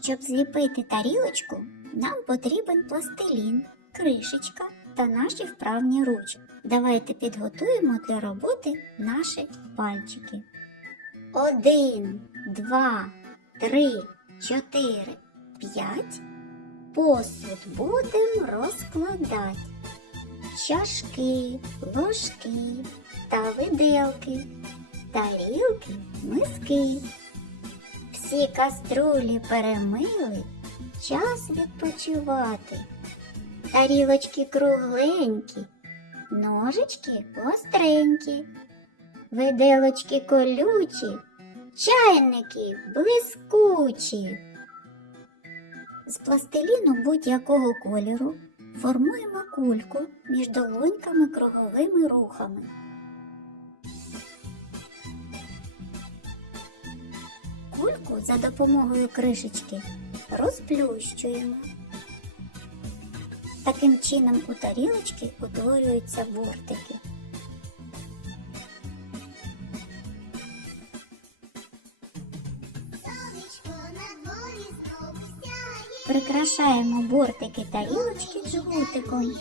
Щоб зліпити тарілочку, нам потрібен пластилін, кришечка та наші вправні ручки. Давайте підготуємо для роботи наші пальчики. Один, два, три, чотири, п'ять. Посуд будемо розкладати. Чашки, ложки та виделки, тарілки, миски. Всі каструлі перемили, час відпочивати. Тарілочки кругленькі, ножички гостренькі, виделочки колючі, чайники блискучі. З пластиліну будь-якого кольору формуємо кульку між долоньками круговими рухами. Кульку за допомогою кришечки розплющуємо. Таким чином у тарілочки утворюються бортики. Прикрашаємо бортики тарілочки джгутиком.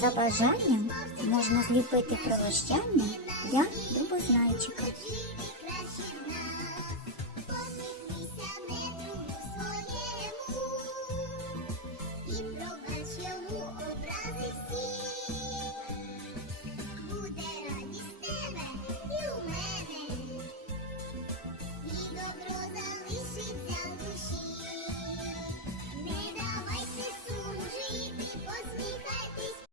За бажанням можна зліпити пролощання для любознайчика. Добро залишиться в душі.